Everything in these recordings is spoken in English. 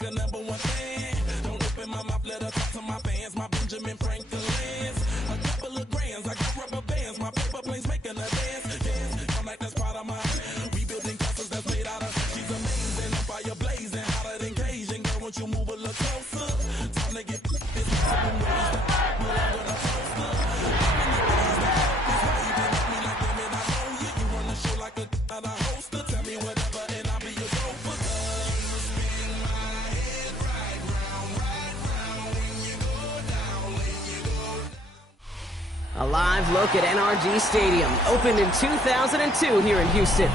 like a #1 fan. Don't open my mouth, let her talk to my fans. My Benjamin Franklin's. A couple of grands, I got rubber bands. My paper planes making a dance. Yes, I'm like that's part of my. We building castles that's made out of. She's amazing, on fire blazing, hotter than Cajun. Girl, won't you move a little closer? Time to get this. A live look at NRG Stadium, opened in 2002 here in Houston.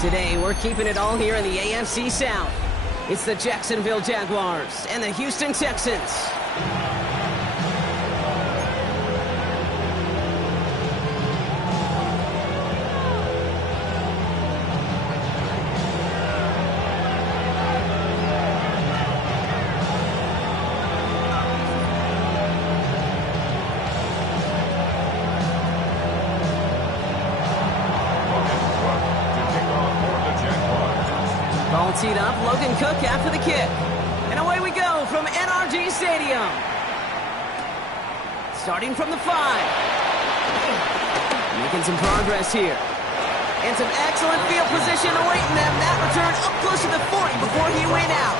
Today, we're keeping it all here in the AFC South. It's the Jacksonville Jaguars and the Houston Texans. Ball teed up, Logan Cook after the kick. And away we go from NRG Stadium. Starting from the 5. Making some progress here. And some excellent field position awaiting them. That return up close to the 40 before he went out.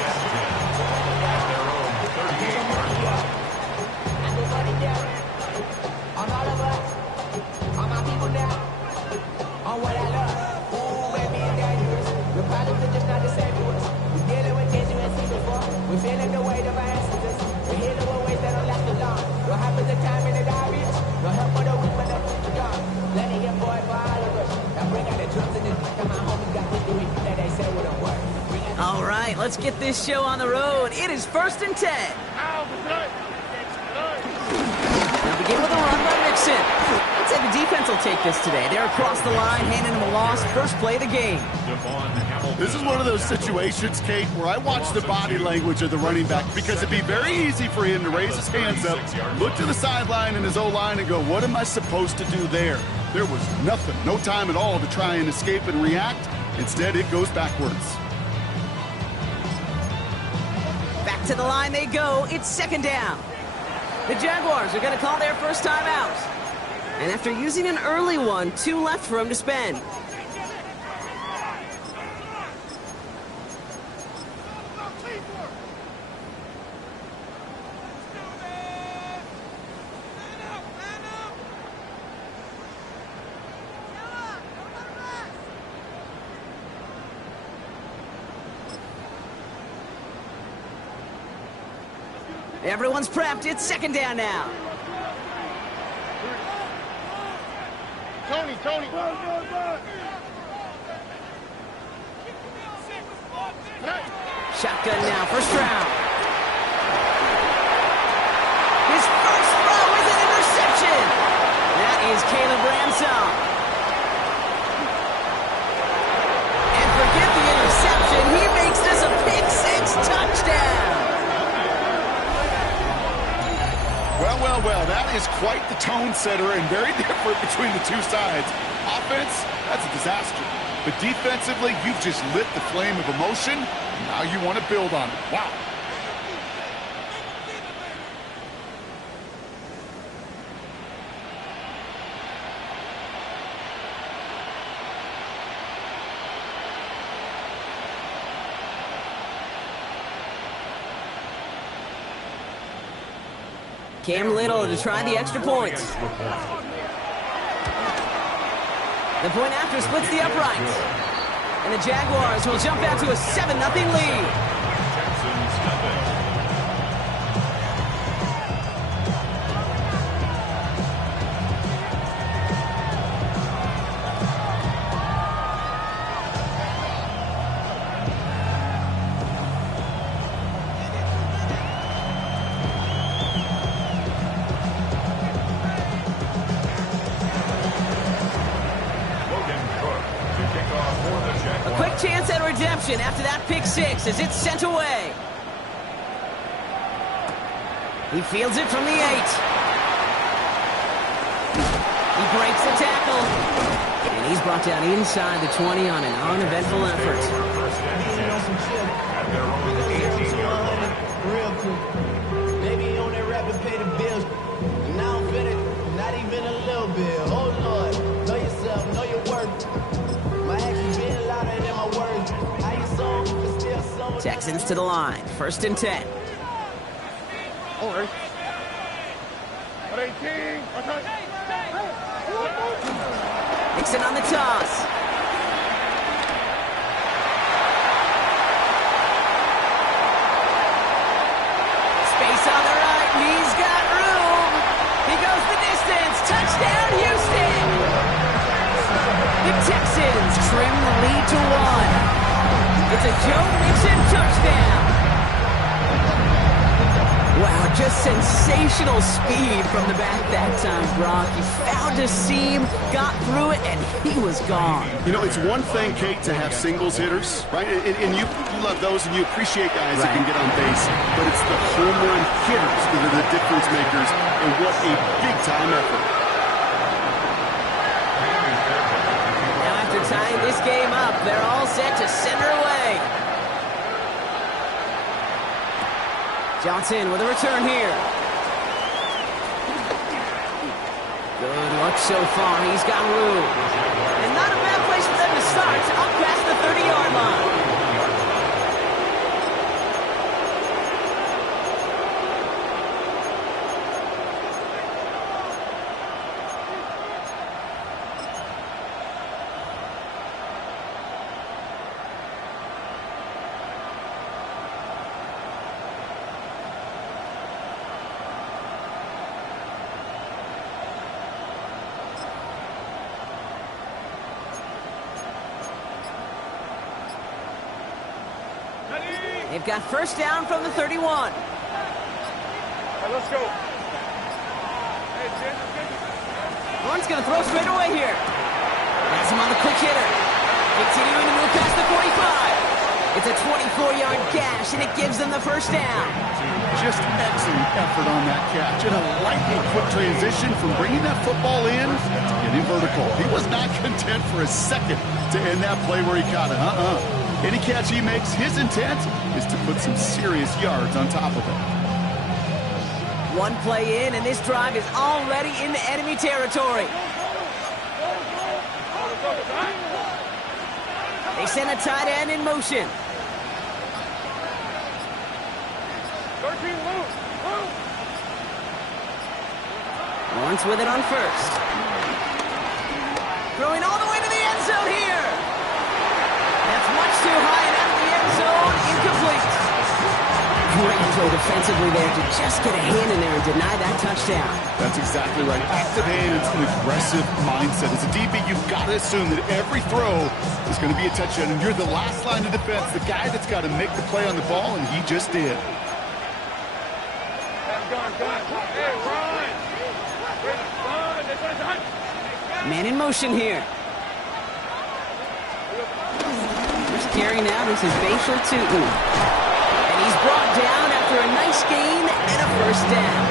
We're feeling the weight of our ancestors. We're healing with ways that don't last too long. What happens in time in the diabetes? No help for the weak, but no for the gone. Letting your boy for all of us. Now bring out the drums and the and my homies got history that they say wouldn't work. All right, let's get this show on the road. It is 1st and 10. Now begin with a run by Mixon. I'd say the defense will take this today. They're across the line, handing him a loss. First play of the game. This is one of those situations, Kate, where I watch the body language of the running back because it'd be very easy for him to raise his hands up, look to the sideline and his O-line and go, what am I supposed to do there? There was nothing, no time at all to try and escape and react. Instead, it goes backwards. Back to the line they go. It's 2nd down. The Jaguars are going to call their first time out. And after using an early one, 2 left for him to spend. Everyone's prepped. It's 2nd down now. Tony. Shotgun now, first round. His first throw is an interception. That is Caleb Ransom. And forget the interception. He makes this a pick-6 touchdown. Well, that is quite the tone setter and very different between the two sides. Offense, that's a disaster. But defensively, you've just lit the flame of emotion, and now you want to build on it. Wow. Cam Little to try the extra point. The point after splits the uprights. And the Jaguars will jump out to a 7-0 lead. Chance at redemption after that pick-6 as it's sent away. He fields it from the 8. He breaks the tackle. And he's brought down inside the 20 on an uneventful effort. Texans to the line. 1st and 10. Nixon on the toss. Space on the right. He's got room. He goes the distance. Touchdown, Houston. The Texans trim the lead to 1. It's a Joe Mixon touchdown. Wow, just sensational speed from the back that time, Brock. He found a seam, got through it, and he was gone. You know, it's one thing, Kate, to have singles hitters, right? And you love those, and you appreciate guys that can get on base. But it's the home run hitters that are the difference makers, and what a big-time effort. Now, after tying this game up, they're all set to center away. Johnson with a return here. Good luck so far. He's got room. And not a bad place for them to start. Up past the 30-yard line. They've got 1st down from the 31. All right, let's go. Horn's going to throw straight away here. Has him on the quick hitter. Continuing to move past the 45. It's a 24-yard gash, and it gives them the 1st down. Just excellent effort on that catch. And a lightning quick transition from bringing that football in to getting vertical. He was not content for a second to end that play where he caught it. Any catch he makes, his intent is to put some serious yards on top of it. One play in, and this drive is already into enemy territory. They send a tight end in motion. 13, move. Lawrence with it on 1st. Throwing all the way to the end zone here. That's much too high and out of the end zone. Incomplete. Great throw defensively there to just get a hand in there and deny that touchdown. That's exactly right. Active hands, an aggressive mindset. As a DB, you've got to assume that every throw is going to be a touchdown, and you're the last line of defense, the guy that's got to make the play on the ball, and he just did. Man in motion here. First carry now, this is Bashal Tootin. And he's brought down after a nice gain and a 1st down.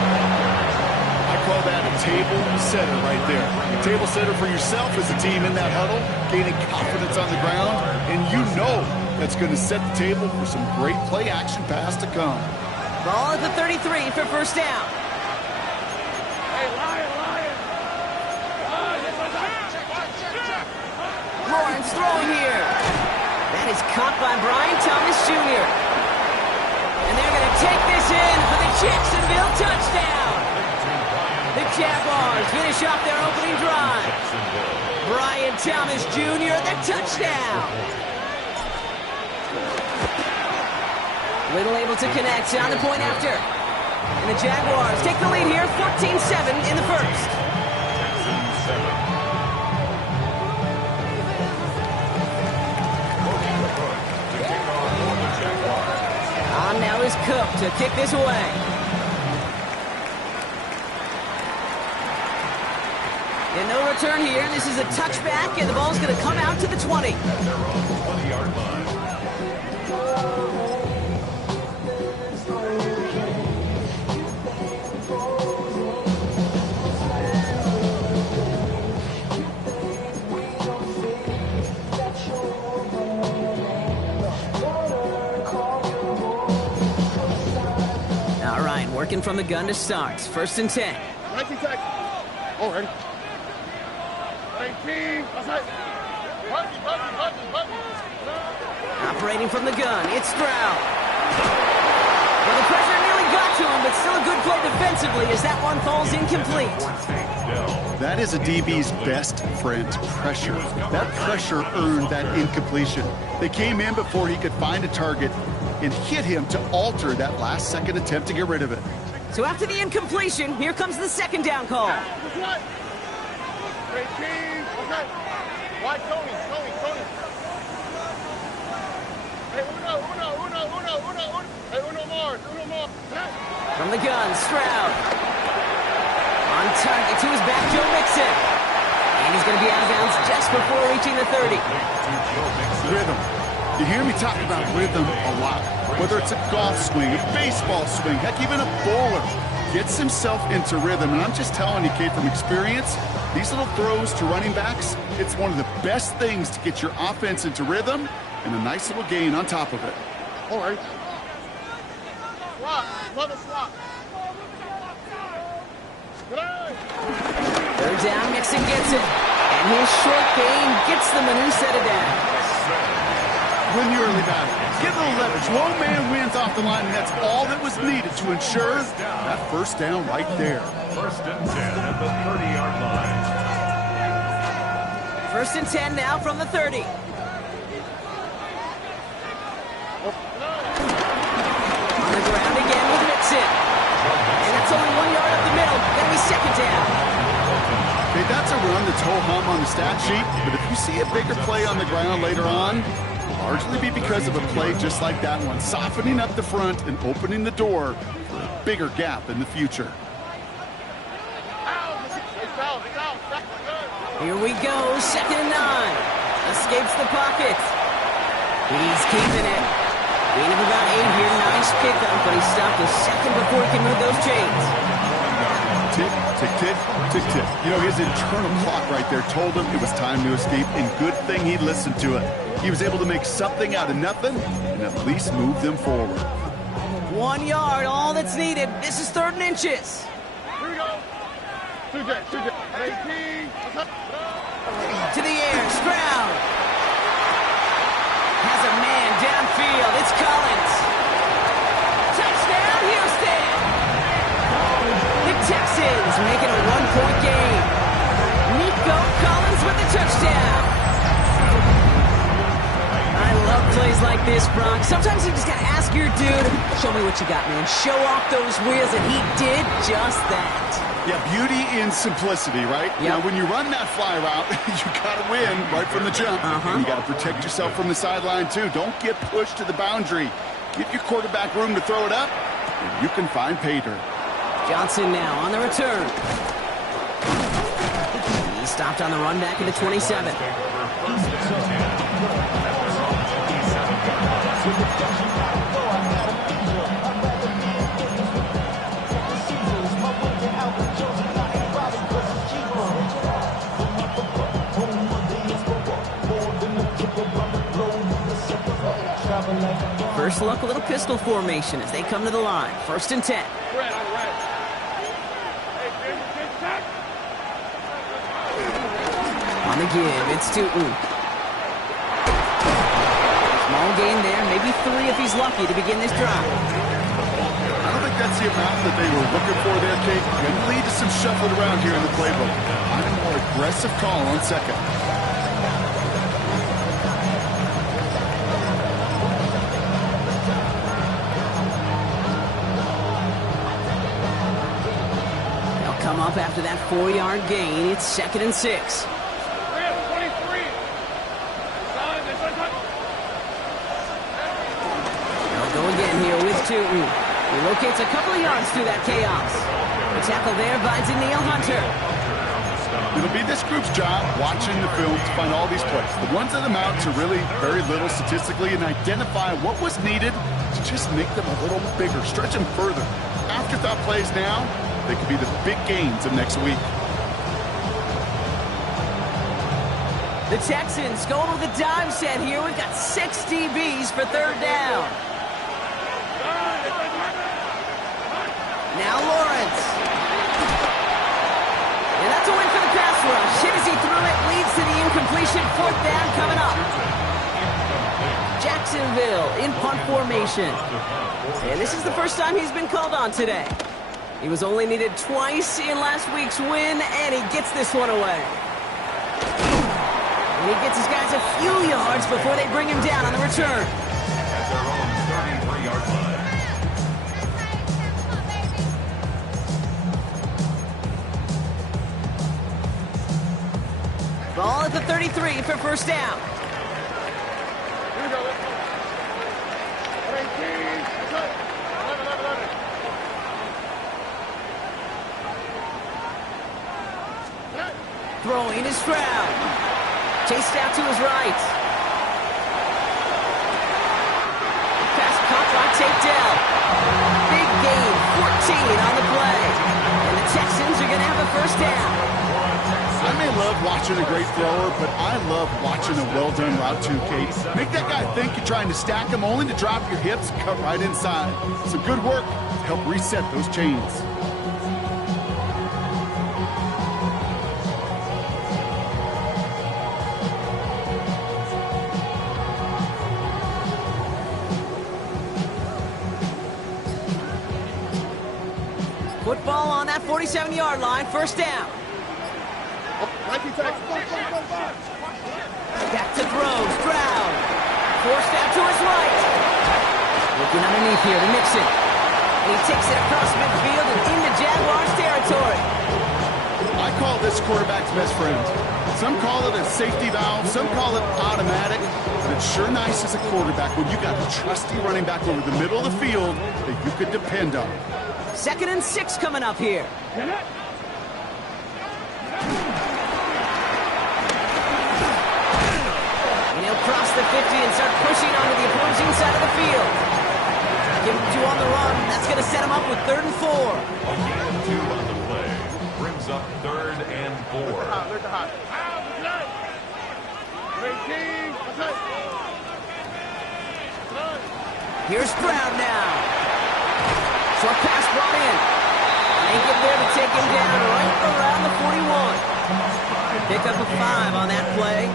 I call that a table setter right there. A table setter for yourself as a team in that huddle, gaining confidence on the ground, and you know that's going to set the table for some great play action pass to come. Ball at the 33 for 1st down. Hey, Lion. Lawrence throwing here. That is caught by Brian Thomas Jr. And they're going to take this in for the Jacksonville touchdown. The Jaguars finish off their opening drive. Brian Thomas Jr., the touchdown. Little able to connect on the point after. And the Jaguars take the lead here, 14-7 in the 1st. On now is Cook to kick this away. And no return here. This is a touchback, and the ball's going to come out to the 20. All right, working from the gun to start. 1st and 10. All right. 19. Operating from the gun, it's Stroud. Well, the pressure nearly got to him, but still a good play defensively as that one falls incomplete. That is a DB's best friend, pressure. That pressure earned that incompletion. They came in before he could find a target and hit him to alter that last-second attempt to get rid of it. So after the incompletion, here comes the second down call. Great team. Okay. Why Tony? Hey, uno. Hey, uno more. From the gun, Stroud. On target to his back, Joe Mixon. And he's going to be out of bounds just before reaching the 30. Rhythm. You hear me talk about rhythm a lot. Whether it's a golf swing, a baseball swing, heck, even a bowler gets himself into rhythm. And I'm just telling you, Kate, from experience, these little throws to running backs, it's one of the best things to get your offense into rhythm and a nice little gain on top of it. All right. Swap. Mother swap. Third down, Mixon gets it. And his short gain gets them a new set of downs. Win the early battle. Get a little leverage. One man wins off the line, and that's all that was needed to ensure that first down right there. First and 10 at the 30-yard line. First and 10 now from the 30. On the ground again with Mixon. And that's only 1 yard up the middle. Gonna be second down. Okay, that's a run that's ho-hum on the stat sheet, but if you see a bigger play on the ground later on, largely be because of a play just like that one, softening up the front and opening the door for a bigger gap in the future. Here we go, second and 9. Escapes the pocket. He's keeping it. Gain of about 8 here, nice pickup, but he stopped a second before he can move those chains. Tick, tick, tick, tick, tick. You know, his internal clock right there told him it was time to escape, and good thing he listened to it. He was able to make something out of nothing and at least move them forward. 1 yard, all that's needed. This is third and inches. Here we go. 2J. 18. To the air, Stroud. Has a man downfield. It's Collins. Touchdown, Houston. The Texans making a 1-point game. Nico Collins with the touchdown. I love plays like this, Brock. Sometimes you just gotta ask your dude, show me what you got, man. Show off those wheels, and he did just that. Yeah, beauty in simplicity, right? Yep. Now, when you run that fly route, you got to win right from the jump. And you got to protect yourself from the sideline, too. Don't get pushed to the boundary. Give your quarterback room to throw it up, and you can find pay dirt. Johnson now on the return. He stopped on the run back at the 27. First look, a little pistol formation as they come to the line. First and 10. On the give, it's Tootin. Small gain there, maybe 3 if he's lucky to begin this drive. I don't think that's the amount that they were looking for there, Kate. Going to lead to some shuffling around here in the playbook. Find a more aggressive call on second. They'll come up after that 4-yard gain. It's second and 6. Again here with Tootin. He locates a couple of yards through that chaos. The tackle there by Danielle Hunter. It'll be this group's job watching the film to find all these plays. The ones that amount to really very little statistically and identify what was needed to just make them a little bigger, stretch them further. Afterthought plays now, they could be the big gains of next week. The Texans going with a dime set here. We've got 6 DBs for third down. Now Lawrence. And that's a win for the pass rush. Hit as he threw it, leads to the incompletion. Fourth down coming up. Jacksonville in punt formation. And this is the first time he's been called on today. He was only needed twice in last week's win, and he gets this one away. And he gets his guys a few yards before they bring him down on the return. At their own 33-yard line. Ball at the 33 for first down. Here we go. Let's go. 18. That's it. 11. Throwing is Stroud. Chased out to his right. Pass caught by Tate Dell. Big gain, 14 on the play. And the Texans are going to have a first down. I may love watching a great thrower, but I love watching a well-done route too, Kate. Make that guy think you're trying to stack him, only to drop your hips, cut right inside. Some good work to help reset those chains. Football on that 47-yard line, first down. Back to throw, Stroud. Forced out to his right. Looking underneath here to Mixon. And he takes it across midfield and into Jaguars territory. I call this quarterback's best friend. Some call it a safety valve, some call it automatic, but it's sure nice as a quarterback when you got a trusty running back over the middle of the field that you could depend on. 2nd and 6 coming up here. Cross the 50 and start pushing onto the opposing side of the field. Give him 2 on the run. That's going to set him up with 3rd and 4. A gain of 2 on the play brings up 3rd and 4. There's the hot. 18. That's it. Here's Stroud now. Short pass brought in. Ain't get there to take him down right around the 41. Pick up a 5 on that play.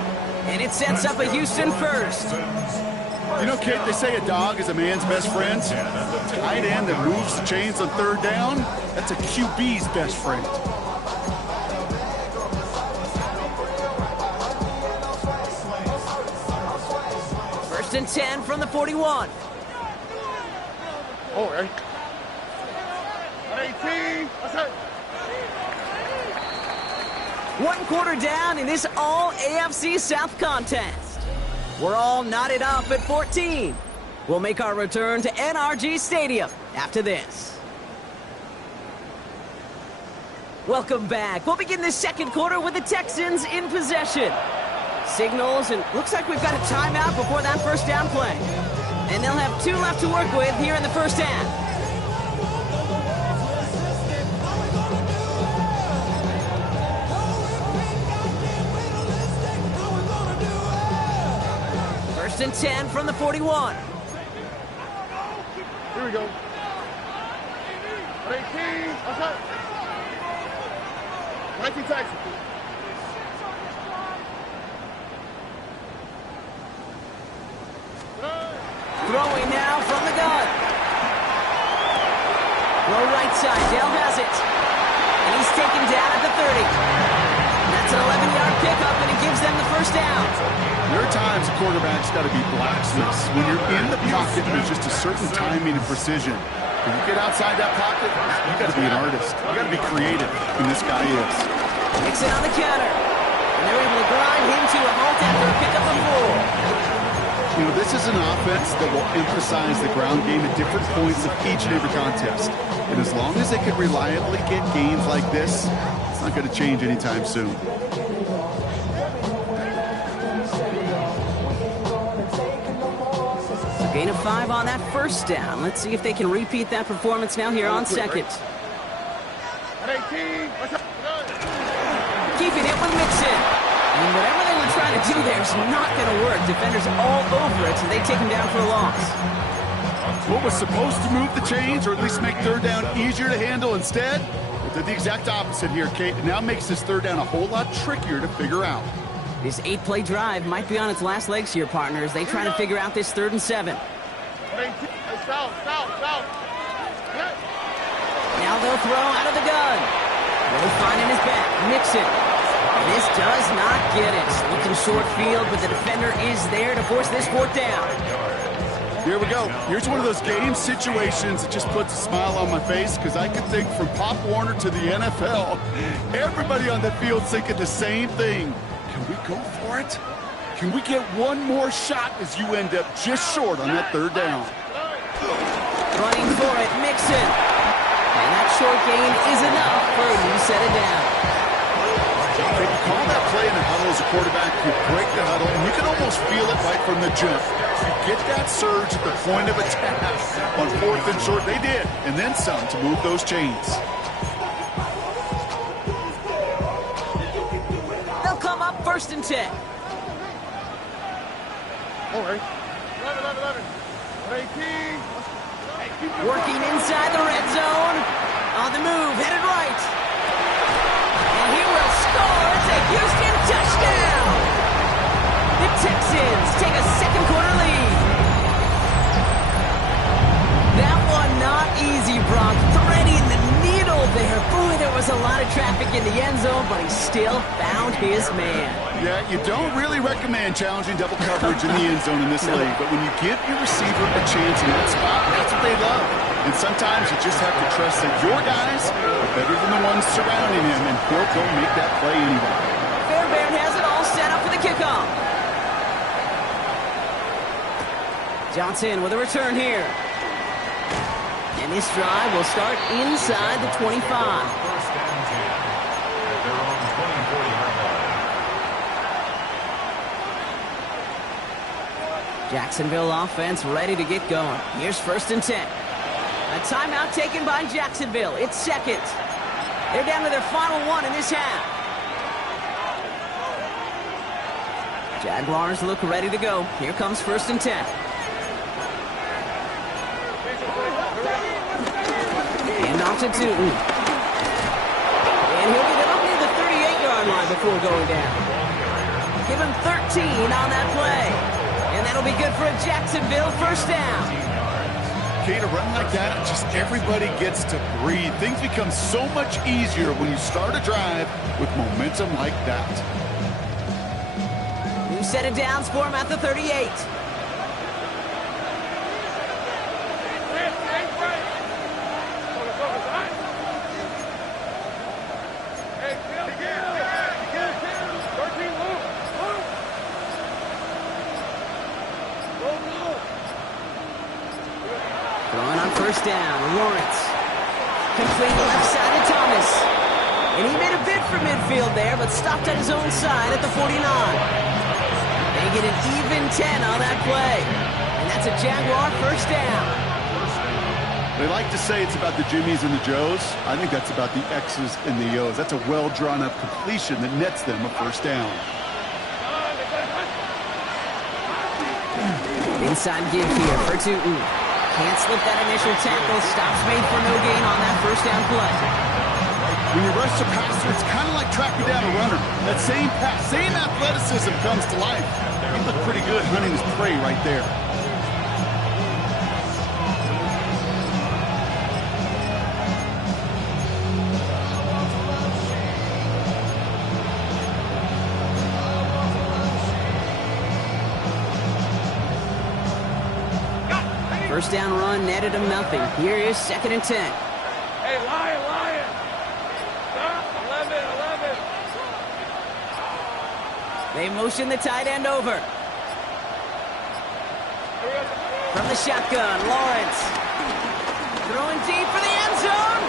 And it sets up a Houston first. You know, Kate, they say a dog is a man's best friend. Tight end that moves the chains on 3rd down, that's a QB's best friend. First and 10 from the 41. Oh, right. 18. That's it. 1 quarter down in this all-AFC South contest. We're all knotted up at 14. We'll make our return to NRG Stadium after this. Welcome back. We'll begin this 2nd quarter with the Texans in possession. Signals, and looks like we've got a timeout before that first down play. And they'll have 2 left to work with here in the first half. First and 10 from the 41. Here we go. 18. That's it. 19 Texas. Throwing now from the gun. Low right side, Dell has it. And he's taken down at the 30. That's an 11-yard pickup, and it gives them the first down. There are times a quarterback's got to be blacksmiths. When you're in the pocket, there's just a certain timing and precision. When you get outside that pocket, you got to be an artist. You got to be creative, and this guy is. Mixon on the counter. And they're able to grind him to a halt after a pickup of 4. You know, this is an offense that will emphasize the ground game at different points of each and every contest. And as long as they can reliably get gains like this, it's not going to change anytime soon. A gain of 5 on that first down. Let's see if they can repeat that performance now here on 2nd. 18. Keeping it with Mixon. And whatever they were trying to do there is not going to work. Defenders all over it, so they take him down for a loss. What was supposed to move the chains, or at least make 3rd down easier to handle instead, it did the exact opposite here, Kate. It now makes this 3rd down a whole lot trickier to figure out. This 8-play drive might be on its last legs here, partners. They try to figure out this 3rd and 7. South. Now they'll throw out of the gun. Really finding his back. Mixon. This does not get it. Looking short field, but the defender is there to force this 4th down. Here we go. Here's one of those game situations that just puts a smile on my face because I can think from Pop Warner to the NFL, everybody on the field's thinking the same thing. Can we go for it? Can we get one more shot as you end up just short on that 3rd down? Running for it, Mixon. And that short gain is enough for a new set of down. They can call that play in the huddle as a quarterback. You break the huddle, and you can almost feel it right from the jump. You get that surge at the point of attack on 4th and short. They did, and then some to move those chains. They'll come up 1st and 10. All right. 11. 18. Working inside the red zone. On the move, headed right. And he will score. It's a Houston touchdown. The Texans take a 2nd quarter lead. That one not easy, Brock. Threading the needle there. Boy, there was a lot of traffic in the end zone, but he still found his man. Yeah, you don't really recommend challenging double coverage in the end zone in this league, but when you give your receiver a chance in that spot, that's what they love. And sometimes you just have to trust that your guys are better than the ones surrounding him, and he'll go make that play anyway. Fairbairn has it all set up for the kickoff. Johnson with a return here. And this drive will start inside the 25. 1st and 10. At their own 24-yard line. Jacksonville offense ready to get going. Here's 1st and 10. A timeout taken by Jacksonville. It's 2nd. They're down to their final 1 in this half. Jaguars look ready to go. Here comes 1st and 10. And off to Tootin. And he'll get it up near the 38-yard line before going down. Give him 13 on that play. And that'll be good for a Jacksonville 1st down. Okay, to run like that, just everybody gets to breathe. Things become so much easier when you start a drive with momentum like that. New set of downs for him at the 38. Throwing on 1st down, Lawrence. Complete left side to Thomas. And he made a bid for midfield there, but stopped at his own side at the 49. They get an even 10 on that play. And that's a Jaguar 1st down. They like to say it's about the Jimmies and the Joes. I think that's about the X's and the O's. That's a well-drawn-up completion that nets them a 1st down. Inside give here for Tootin. Can't slip that initial tackle. Stops made for no gain on that 1st down play. When you rush the passer, it's kind of like tracking down a runner. That same pass, same athleticism comes to life. He looked pretty good hunting his prey right there. First down run netted him nothing. Here is 2nd and 10. Hey, Lion. Stop. 11. They motion the tight end over. From the shotgun, Lawrence. Throwing deep for the end zone.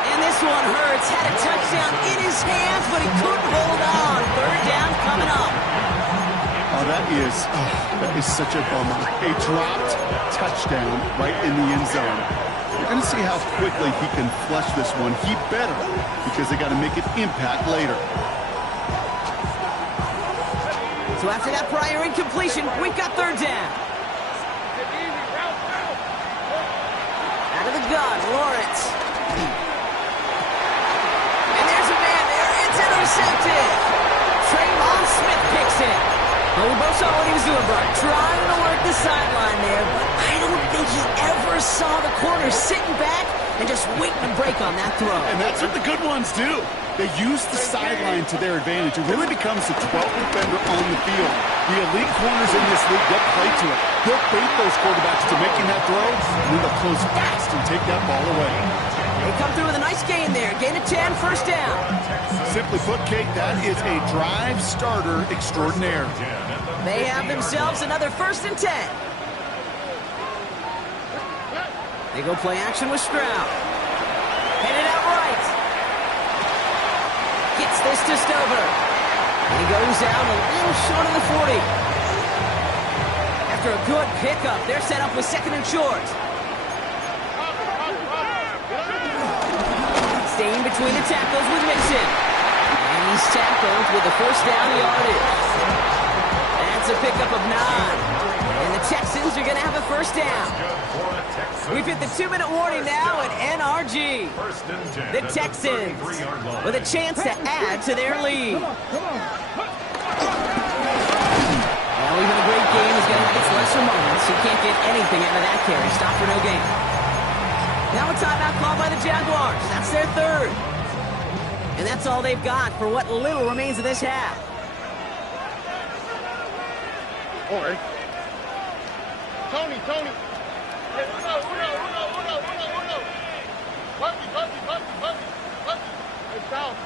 And this one hurts. Had a touchdown in his hands, but he couldn't hold on. 3rd down coming up. Oh, that is such a bummer. A dropped touchdown right in the end zone. You're going to see how quickly he can flush this one. He better, because they got to make an impact later. So after that prior incompletion, we've got 3rd down. Out of the gun, Lawrence. And there's a man there. It's intercepted. Well, we both saw what he was doing, Brian. Trying to work the sideline there, but I don't think he ever saw the corner sitting back and just waiting to break on that throw. And that's what the good ones do. They use the sideline to their advantage. It really becomes the 12th defender on the field. The elite corners in this league, they'll play to it. They'll bait those quarterbacks to making that throw, and then they'll close fast and take that ball away. They come through with a nice gain there. Gain of 10, first down. Simply put, Kate, that is a drive starter extraordinaire. They have themselves another 1st and 10. They go play action with Stroud. Headed out right. Gets this to Stover. And he goes out a little short of the 40. After a good pickup, they're set up with 2nd and short. Staying between the tackles with Mixon. And he's tackled with the 1st down yardage. That's a pickup of 9. And the Texans are going to have a 1st down. We've hit the 2-minute warning now at NRG. The Texans with a chance to add to their lead. Well, even a great game is going to have its lesser moments. You can't get anything out of that carry. Stop for no gain. Now a timeout called by the Jaguars. That's their 3rd. And that's all they've got for what little remains of this half. All right. Tony. Hey, uno. Puppy. Hey, south.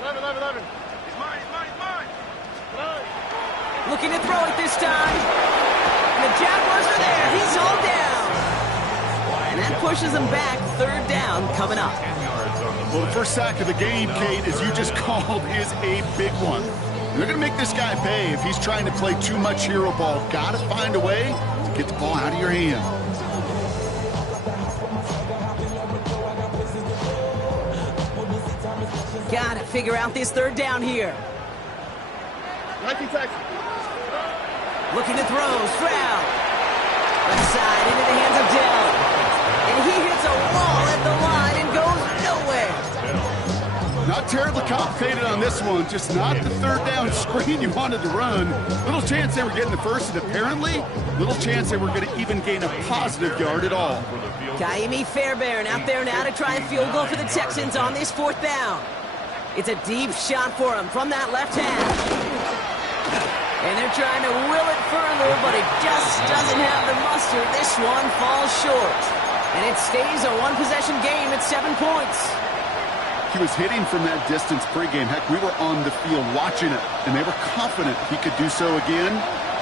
11. He's mine. Looking to throw it this time. And the Jaguars are there. He's all down. And that pushes them back. 3rd down coming up. Well, the first sack of the game, Kate, as you just called, is a big one. And they're going to make this guy pay if he's trying to play too much hero ball. Got to find a way to get the ball out of your hand. Got to figure out this 3rd down here. Nike Texas. Looking to throw. Stroud. Left side into the hands of Dell. And he hits a wall at the line and goes nowhere. Not terribly complicated on this one. Just not the 3rd down screen you wanted to run. Little chance they were getting the 1st, and apparently little chance they were going to even gain a positive yard at all. Kaimi Fairbairn out there now to try a field goal for the Texans on this 4th down. It's a deep shot for him from that left hash. And they're trying to will it further, but it just doesn't have the muster. This one falls short. And it stays a 1-possession game at 7 points. He was hitting from that distance pregame. Heck, we were on the field watching it, and they were confident he could do so again.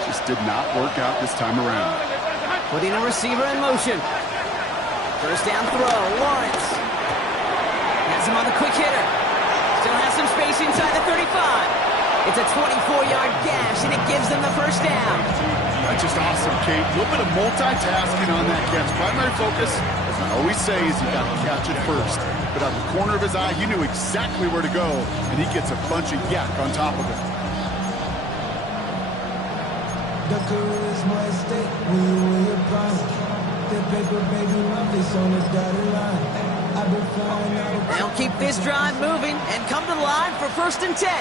Just did not work out this time around. Putting a receiver in motion. 1st down throw, Lawrence. Has him on the quick hitter. Still has some space inside the 35. It's a 24-yard gash, and it gives them the 1st down. That's just awesome, Kate. A little bit of multitasking on that catch. Primary focus, as I always say, is you got to catch it first. But out of the corner of his eye, you knew exactly where to go, and he gets a bunch of yak on top of it. The charisma at stake when you win your prime. The paper, baby, love this on the dotted line. I've been flying out. They'll keep this drive moving and come to the line for 1st and 10.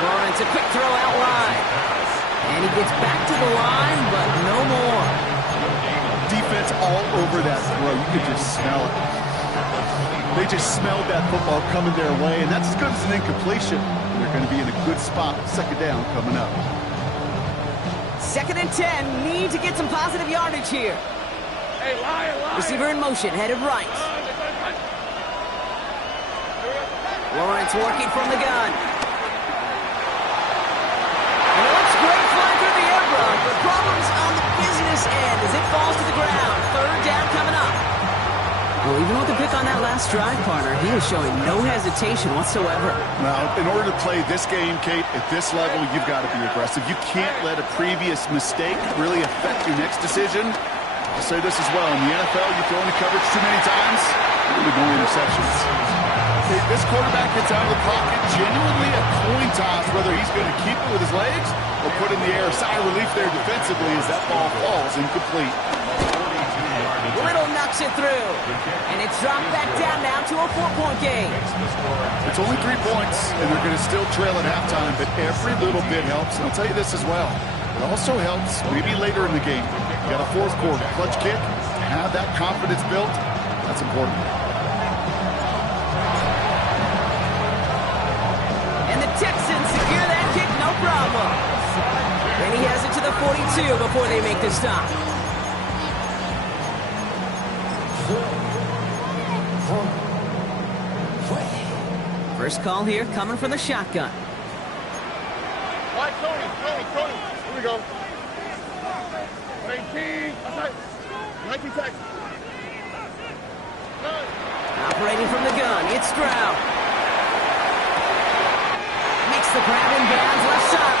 Lawrence, a quick throw out wide. And he gets back to the line, but no more. Defense all over that throw. You could just smell it. They just smelled that football coming their way, and that's as good as an incompletion. They're going to be in a good spot. 2nd down coming up. 2nd and 10. Need to get some positive yardage here. Hey, lion. Receiver in motion, headed right. Lawrence working from the gun. And it looks great flying through the air, bro. The problem's on the business end as it falls to the ground. 3rd down coming up. Well, even with the pick on that last drive, partner, he was showing no hesitation whatsoever. Now, in order to play this game, Kate, at this level, you've got to be aggressive. You can't let a previous mistake really affect your next decision. I'll say this as well. In the NFL, you throw into coverage too many times, you're going to go interceptions. This quarterback gets out of the pocket, genuinely a coin toss, whether he's going to keep it with his legs or put it in the air. Sigh of relief there defensively as that ball falls incomplete. Little knocks it through. And it's dropped back down now to a 4-point game. It's only 3 points, and they're going to still trail at halftime, but every little bit helps. And I'll tell you this as well. It also helps maybe later in the game. You got a fourth quarter clutch kick. To have that confidence built, that's important. And the Texans secure that kick, no problem. And he has it to the 42 before they make the stop. First call here coming from the shotgun. All right, Tony. Here we go. 19. Outside. 19 seconds. Operating from the gun, it's Stroud. Makes the grab in bounds, left side.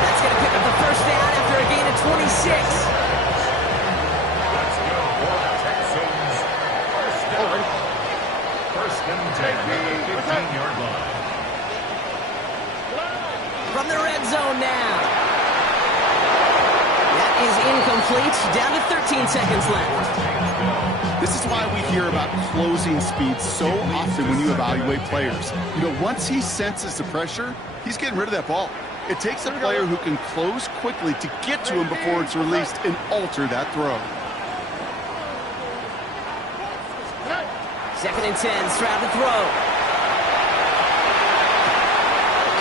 That's going to pick up the first down after a gain of 26. Let's go for the Texans. First down. First and 10 at the 15-yard line. From the red zone now. That is incomplete. Down to 13 seconds left. This is why we hear about closing speed so often when you evaluate players. You know, once he senses the pressure, he's getting rid of that ball. It takes a player who can close quickly to get to him before it's released and alter that throw. Second and 10, Stroud to throw.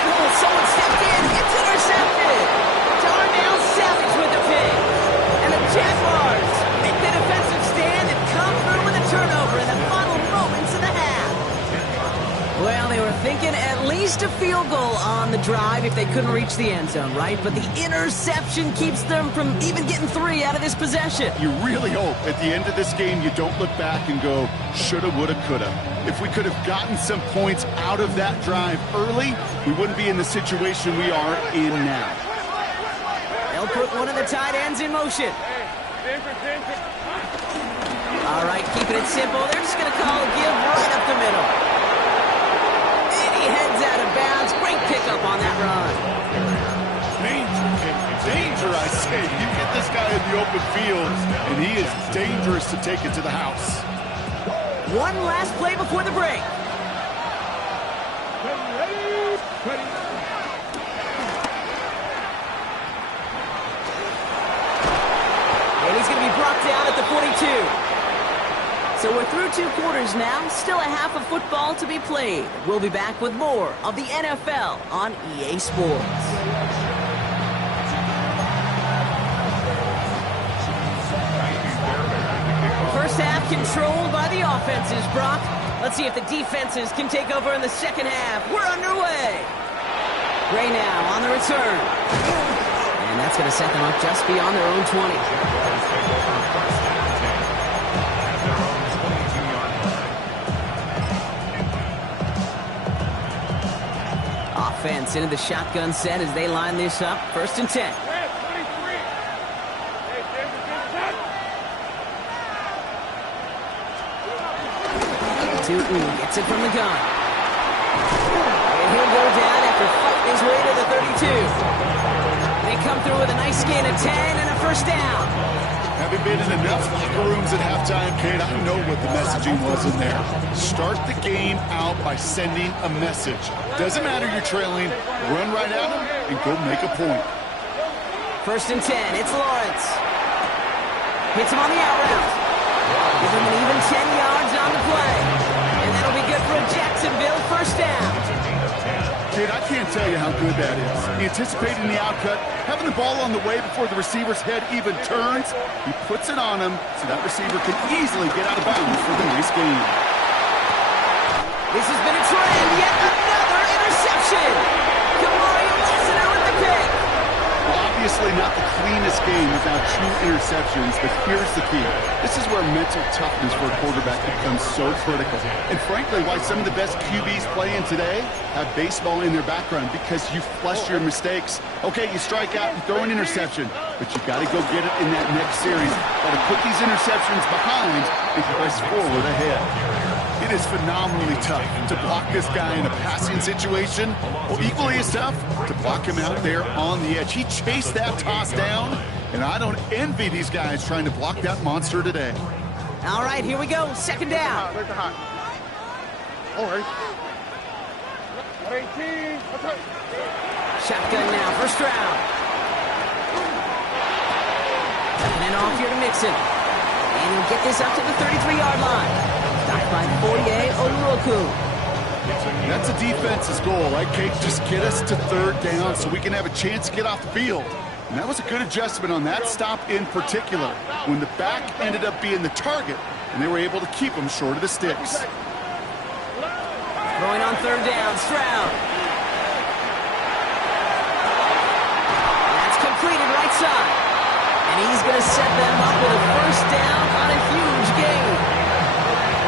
Oh, someone stepped in. It's intercepted. Darnell Savage with the pick. And the Jaguars make the defensive stand and come through with a turnover in the final moments of the half. Well, they were thinking at least a field goal on the drive if they couldn't reach the end zone, right? But the interception keeps them from even getting 3 out of this possession. You really hope at the end of this game you don't look back and go, shoulda, woulda, coulda. If we could have gotten some points out of that drive early, we wouldn't be in the situation we are in now. They'll put one of the tight ends in motion. All right, keeping it simple. They're just going to call a give right up the middle. And he heads out of bounds. Great pickup on that run. Danger, I say. You get this guy in the open field, and he is dangerous to take it to the house. One last play before the break. And he's going to be brought down at the 42. So we're through 2 quarters now. Still a half of football to be played. We'll be back with more of the NFL on EA Sports. First half controlled by the offenses, Brock. Let's see if the defenses can take over in the second half. We're underway. Gray now on the return. And that's going to set them up just beyond their own 20. Offense into the shotgun set as they line this up. First and 10. Tootin gets it from the gun. And he'll go down after fighting his way to the 32. They come through with a nice gain of 10 and a first down. Having been in enough locker rooms at halftime, Kate, I know what the messaging was in there. Start the game out by sending a message. Doesn't matter you're trailing, run right at them and go make a point. First and 10, it's Lawrence. Hits him on the out route. Give him an even 10 yards on the play. And that'll be good for a Jacksonville first down. Kate, I can't tell you how good that is. Anticipating the outcut, having the ball on the way before the receiver's head even turns, he puts it on him so that receiver can easily get out of bounds for the nice gain. This has been a trend, yet another interception. Kamari Lassiter with the pick. Well, obviously not the cleanest game without 2 interceptions, but here's the key. This is where mental toughness for a quarterback becomes so critical. And frankly, why some of the best QBs playing today have baseball in their background, because you flush your mistakes. Okay, you strike out and throw an interception, but you got to go get it in that next series. Got to put these interceptions behind and press forward ahead. It is phenomenally tough to block this guy in a passing situation. Well, equally as tough to block him out there on the edge. He chased that toss down, And I don't envy these guys trying to block that monster today. All right, here we go. Second down. Where's the hot? All right. 18. Shotgun now, first round. And then off here to Mixon. And he'll get this up to the 33-yard line. Stopped by Foye Oluoku. That's a defense's goal, right, Kate? Just get us to third down so we can have a chance to get off the field. And that was a good adjustment on that stop in particular, when the back ended up being the target, and they were able to keep him short of the sticks. Throwing on third down, Stroud. That's completed right side. And he's going to set them up with a first down on a huge gain.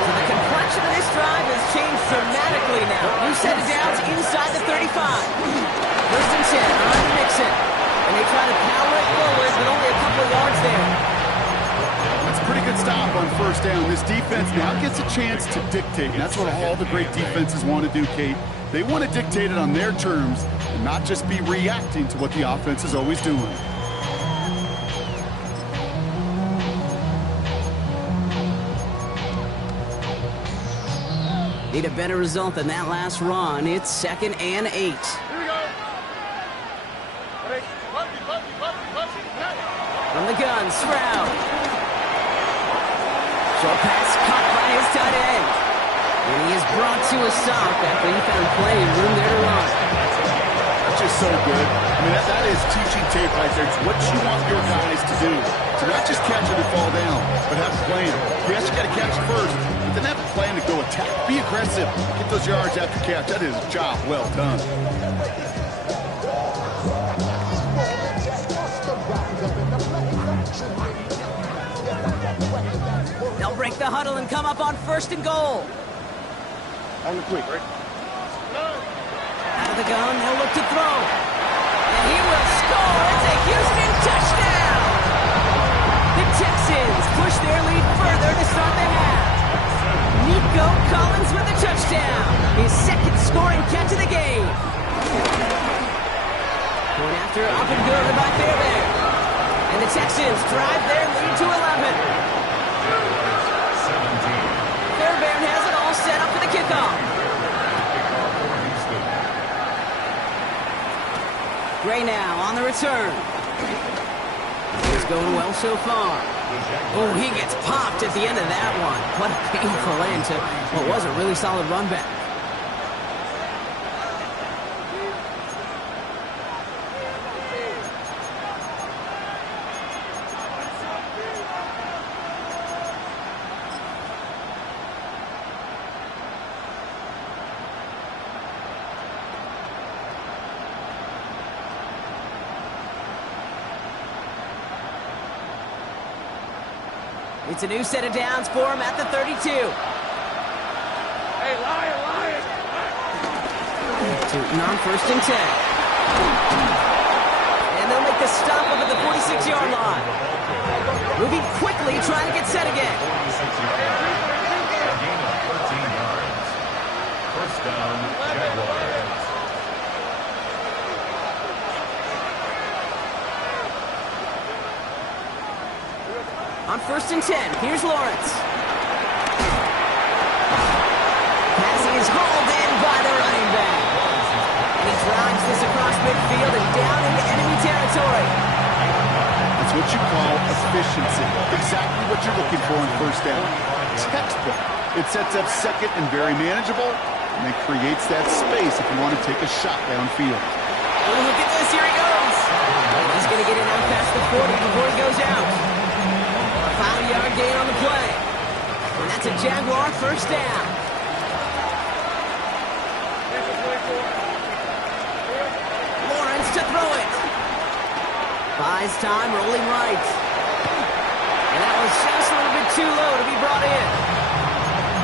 So the complexion of this drive has changed dramatically now. New set of downs inside the 35. First and 10 on Mixon. And they try to power it forward, but only a couple of yards there. That's a pretty good stop on first down. This defense now gets a chance to dictate. And that's what all the great defenses want to do, Kate. They want to dictate it on their terms and not just be reacting to what the offense is always doing. Need a better result than that last run. It's 2nd and 8. Here we go. From the gun, Stroud. Short pass caught by his tight end. And he is brought to a stop after he found plenty of room there to run. That's just so good. I mean, that is teaching tape right there. It's what you want your guys to do. To not just catch it and fall down, but have a plan. Yes, you got to catch it first, but then have a plan to go attack. Be aggressive. Get those yards after catch. That is a job well done. They'll break the huddle and come up on 1st and goal. On the quick, right? Out of the gun, he'll look to throw. And he will score. It's a Houston touchdown. The Texans push their lead further to start the half. Nico Collins with a touchdown. His 2nd scoring catch of the game. Going after up and good by Fairbairn. And the Texans drive their lead to 11. Fairbairn has it all set up for the kickoff. Gray now on the return. It's going well so far. Oh, he gets popped at the end of that one. What a painful end to what was a really solid run back. It's a new set of downs for him at the 32. Hey, lion! Tootin on 1st and 10. And they'll make the stop up at the 46-yard line. Moving quickly, trying to get set again. A gain of 13 yards. First down, Jaguars. On 1st and 10, here's Lawrence. Pass is hauled in by the running back. And he drives this across midfield and down into enemy territory. That's what you call efficiency. Exactly what you're looking for in first down. Textbook. It sets up 2nd and very manageable, and it creates that space if you want to take a shot downfield. Oh, look at this, here he goes. He's going to get it out past the 40 before he goes out. 5-yard gain on the play. And that's a Jaguar first down. Lawrence to throw it. Buys time, rolling right. And that was just a little bit too low to be brought in.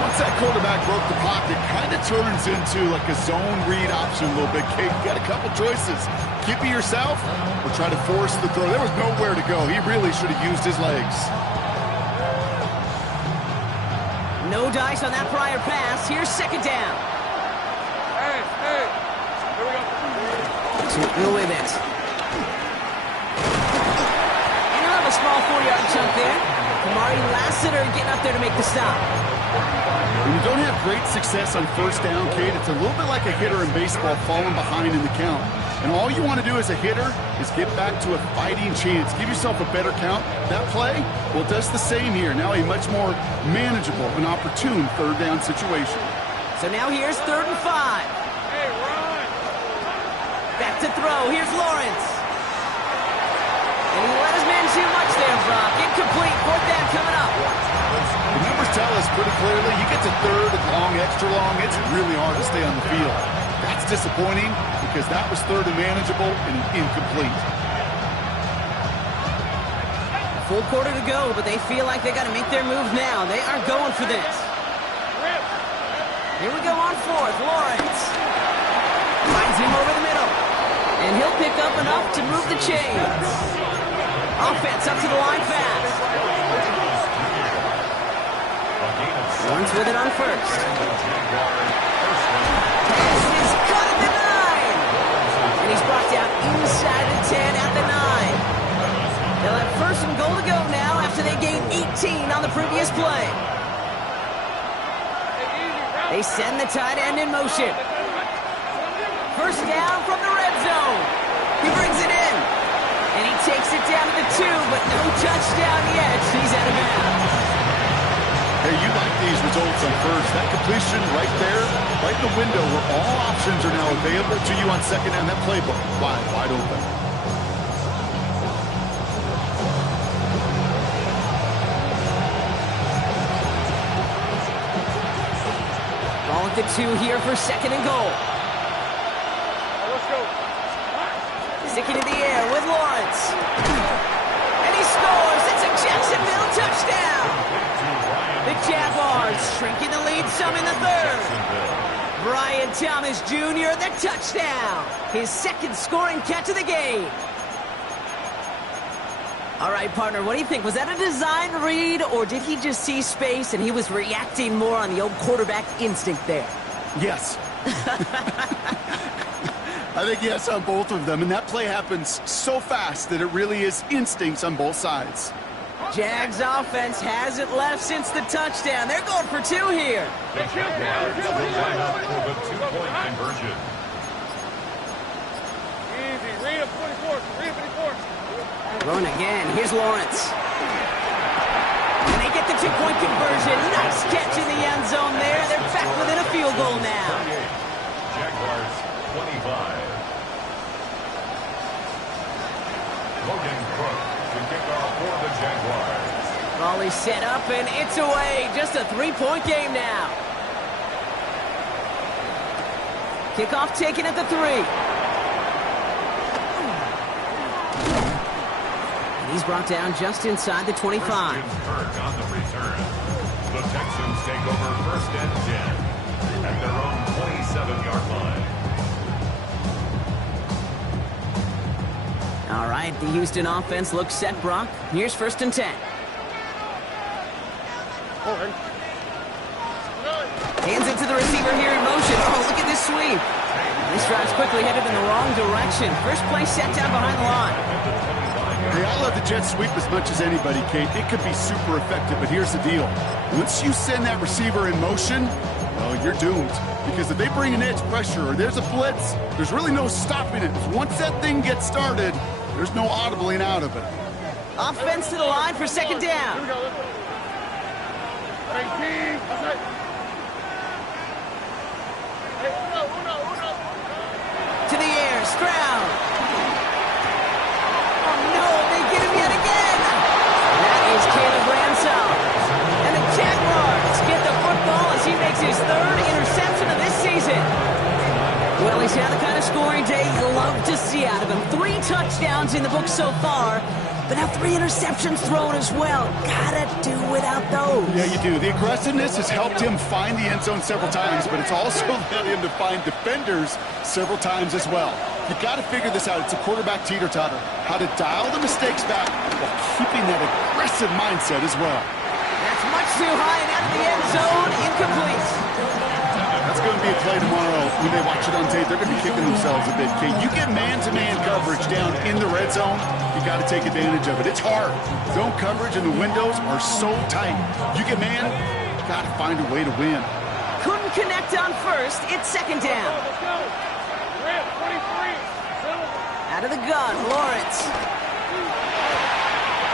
Once that quarterback broke the pocket, kind of turns into like a zone read option a little bit. Kate, you got a couple choices. Keep it yourself or try to force the throw. There was nowhere to go. He really should have used his legs. No dice on that prior pass. Here's 2nd down. Hey, here we go. Tootin with it. 4-yard chunk there. Kamari Lassiter getting up there to make the stop. When you don't have great success on first down, Kate, it's a little bit like a hitter in baseball falling behind in the count. And all you want to do as a hitter is get back to a fighting chance. Give yourself a better count. That play, well, it does the same here. Now a much more manageable and opportune third down situation. So now here's 3rd and 5. Hey, run! Back to throw. Here's Lawrence. And he let his man shoot much there, Brock. Incomplete. 4th down coming up. The numbers tell us pretty clearly, you get to 3rd and long, extra long, it's really hard to stay on the field. That's disappointing because that was 3rd and manageable and incomplete. A full quarter to go, but they feel like they got to make their move now. They are going for this. Here we go on 4th. Lawrence finds him over the middle. And he'll pick up enough to move the chains. Offense up to the line fast. Lawrence with it on 1st. Pass is caught at the 9. And he's brought down inside the 10 at the 9. They'll have 1st and goal to go now after they gained 18 on the previous play. They send the tight end in motion. 1st down from the red zone. He brings it in. And he takes it down to the 2, but no touchdown yet. He's out of bounds. Hey, you like these results on 1st. That completion right there, right in the window where all options are now available to you on 2nd down. That playbook wide open. Ball at the 2 here for 2nd and goal. Let's go. Sticking in the air with Lawrence. And he scores. It's a Jacksonville touchdown. The Jaguars shrinking the lead some in the 3rd. Brian Thomas Jr., the touchdown. His 2nd scoring catch of the game. All right, partner, what do you think? Was that a design read, or did he just see space and he was reacting more on the old quarterback instinct there? Yes. I think yes on both of them, and that play happens so fast that it really is instincts on both sides. Jags offense hasn't left since the touchdown. They're going for 2 here. The Jaguars will line up for the 2-point conversion. Easy. Read up 24. Read up 24. Throwing again. Here's Lawrence. And they get the 2-point conversion. Nice catch in the end zone there. They're back within a field goal now. Jaguars 25. Logan Crook to kick off for the Jaguars. Raleigh set up and it's away. Just a 3-point game now. Kickoff taken at the 3. And he's brought down just inside the 25. Christian Kirk on the return. The Texans take over 1st and 10 at their own 27-yard line. All right, the Houston offense looks set, Brock. Here's 1st and 10. Hands it to the receiver here in motion. Oh, look at this sweep. This drive's quickly headed in the wrong direction. First play set down behind the line. Hey, I love the jet sweep as much as anybody, Kate. It could be super effective, but here's the deal. Once you send that receiver in motion, well, you're doomed. Because if they bring an edge pressure or there's a blitz, there's really no stopping it. Once that thing gets started, there's no audibling out of it. Offense to the line for 2nd down. Here we go. Hey, King. That's it. Hey, uno. To the air, Stroud. Oh no, they get him yet again. That is Caleb Ransom. And the Jaguars get the football as he makes his 3rd interception of this season. Well, he's had the kind of scoring day you love to see out of him. 3 touchdowns in the book so far, but now 3 interceptions thrown as well. Gotta do without those. Yeah, you do. The aggressiveness has helped him find the end zone several times, but it's also led him to find defenders several times as well. You got to figure this out. It's a quarterback teeter-totter. How to dial the mistakes back while keeping that aggressive mindset as well. That's much too high and out of the end zone. Incomplete. That's going to be be a play tomorrow when they watch it on tape. They're going to be kicking themselves a bit, Kate. You get man-to-man coverage down in the red zone, you got to take advantage of it. It's hard. Zone coverage and the windows are so tight. You get man, got to find a way to win. Couldn't connect on first. It's second down. Out of the gun, Lawrence.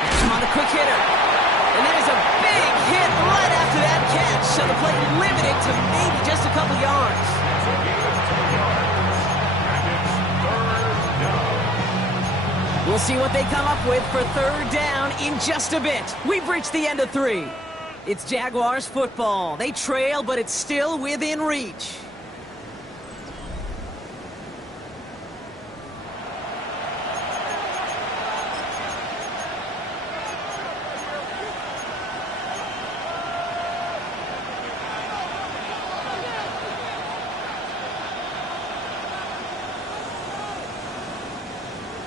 There's him on the quick hitter. And there's a big hit right after that catch. So the play limited to maybe just a couple yards. We'll see what they come up with for third down in just a bit. We've reached the end of 3. It's Jaguars football. They trail, but it's still within reach.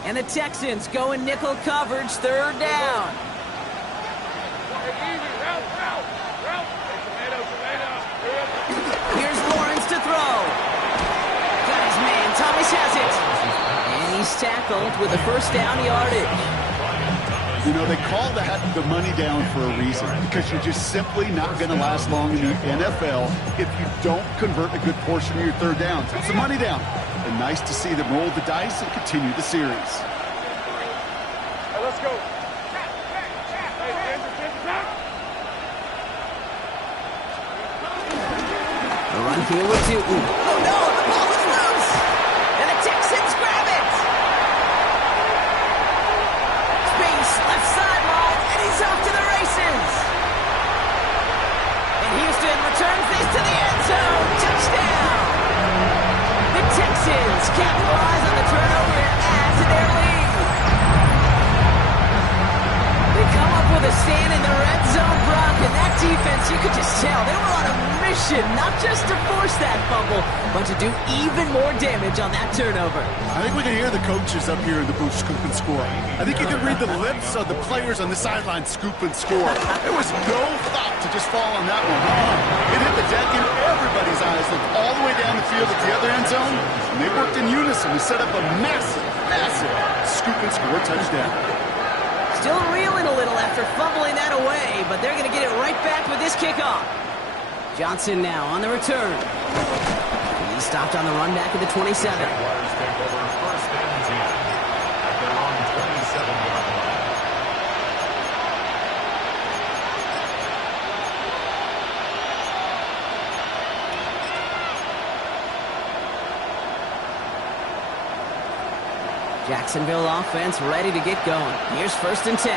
And the Texans go in nickel coverage, third down. Here's Lawrence to throw. Got his man, Thomas has it. And he's tackled with a first down yardage. You know, they call that the money down for a reason, because you're just simply not going to last long in the NFL if you don't convert a good portion of your third downs. It's the money down. And nice to see them roll the dice and continue the series. Hey, let's go. A run here with two. Oh no, the ball is loose. And the Texans grab it. Space, left sideline, and he's off to the races. And Houston returns this to the end zone. Touchdown. The Texans capitalize on the turnover and add to their lead. They come up with a stand in the red zone, Brock, and that defense, you could just tell, they were on a mission, not just to force that fumble, but to do even more damage on that turnover. I think we can hear the coaches up here in the booth scoop and score. I think you can read the lips of the players on the sideline scoop and score. There was no thought to just fall on that one. It hit the deck and everybody's eyes looked all the way down the field at the other end zone, and they worked in unison to set up a massive, massive scoop and score touchdown. Still reeling a little after fumbling that away, but they're going to get it right back with this kickoff. Johnson now on the return. He stopped on the run back at the 27. Jaguars take over first and 10 at their own 27-yard line. Jacksonville offense ready to get going. Here's first and 10.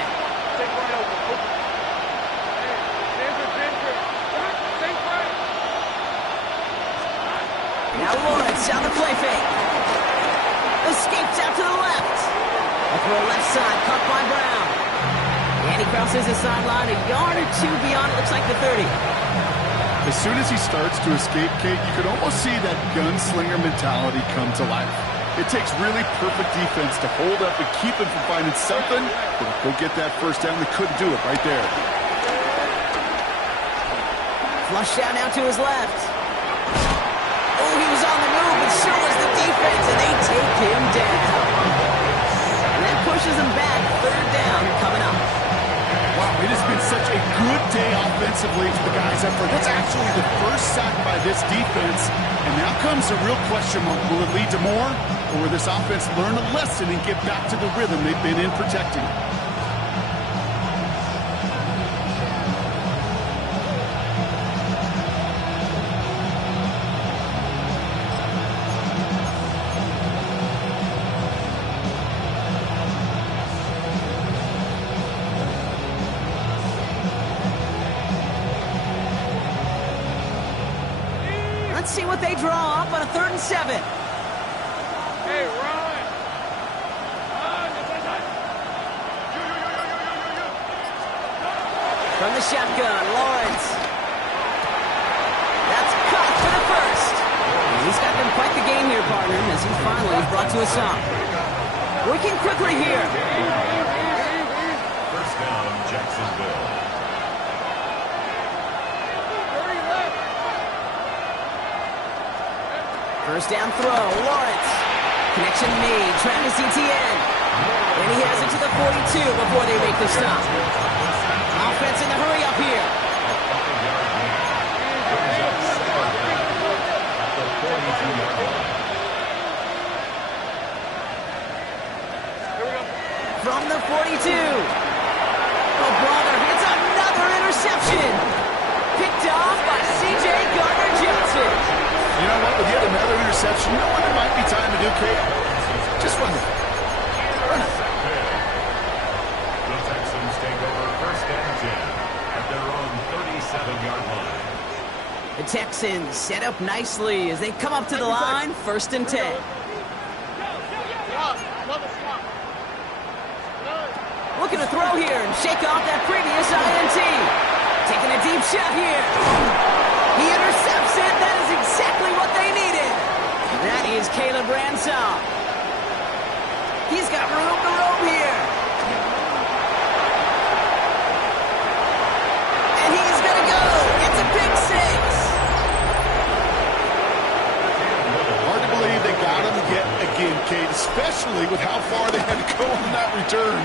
Now Lawrence on the play fake. Escapes out to the left. A throw left side, caught by Brown. And he crosses the sideline a yard or two beyond, it looks like the 30. As soon as he starts to escape, Kate, you can almost see that gunslinger mentality come to life. It takes really perfect defense to hold up and keep him from finding something. Go get that first down. They couldn't do it right there. Flush down now to his left. Oh, he was on the move, but so was the defense, and they take him down. And that pushes him back. Third down coming up. Wow, it has been such a good day offensively for the guys up front. That's actually the first sack by this defense. And now comes a real question mark. Will it lead to more? Or will this offense learn a lesson and get back to the rhythm they've been in protecting? Let's see what they draw up on a 3rd and 7. Hey, run! From the shotgun, Lawrence. That's caught for the first. And he's got them quite the game here, partner, as he finally is brought to a stop. Working quickly here. First down, Jacksonville. First down throw, Lawrence. Connection made, Travis Etienne. And he has it to the 42 before they make the stop. Offense in the hurry up here. From the 42. Oh, brother, it's another interception. Picked off by C.J. Gardner-Johnson. You know what? With yet another interception, you know what it might be time to do, Kate? Just run it. Run it. The Texans take over first and 10 at their own 37-yard line. The Texans set up nicely as they come up to the line, first and 10. Looking to throw here and shake off that previous INT. Taking a deep shot here. He intercepts it. That is exactly what they needed. That is Caleb Ransom. He's got room to roam here. And he's going to go. It's a big six. Hard to believe they got him yet again, Kate, especially with how far they had to go on that return.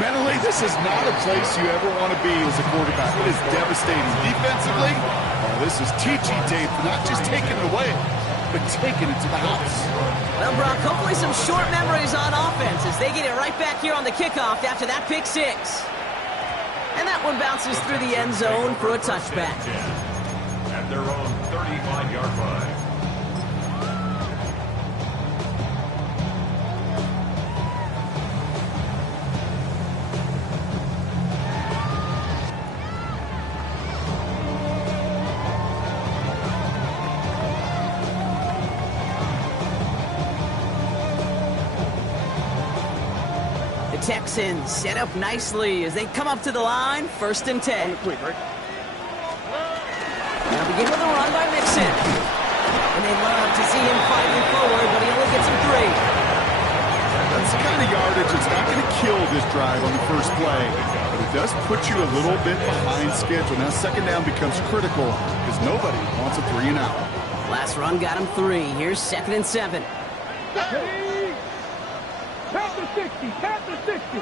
Mentally, this is not a place you ever want to be as a quarterback. It is devastating. Defensively, this is teaching tape, not just taking it away, but taking it to the house. Well, Brock, hopefully some short memories on offense as they get it right back here on the kickoff after that pick six. And that one bounces through the end zone for a touchback. At their own 35-yard line. Texans set up nicely as they come up to the line, first and 10. Now begin with a run by Mixon. And they love to see him fighting forward, but he only gets him 3. That's the kind of yardage that's not going to kill this drive on the first play, but it does put you a little bit behind schedule. Now second down becomes critical because nobody wants a 3 and out. Last run got him 3. Here's second and 7. Pass the 60, pass the 60.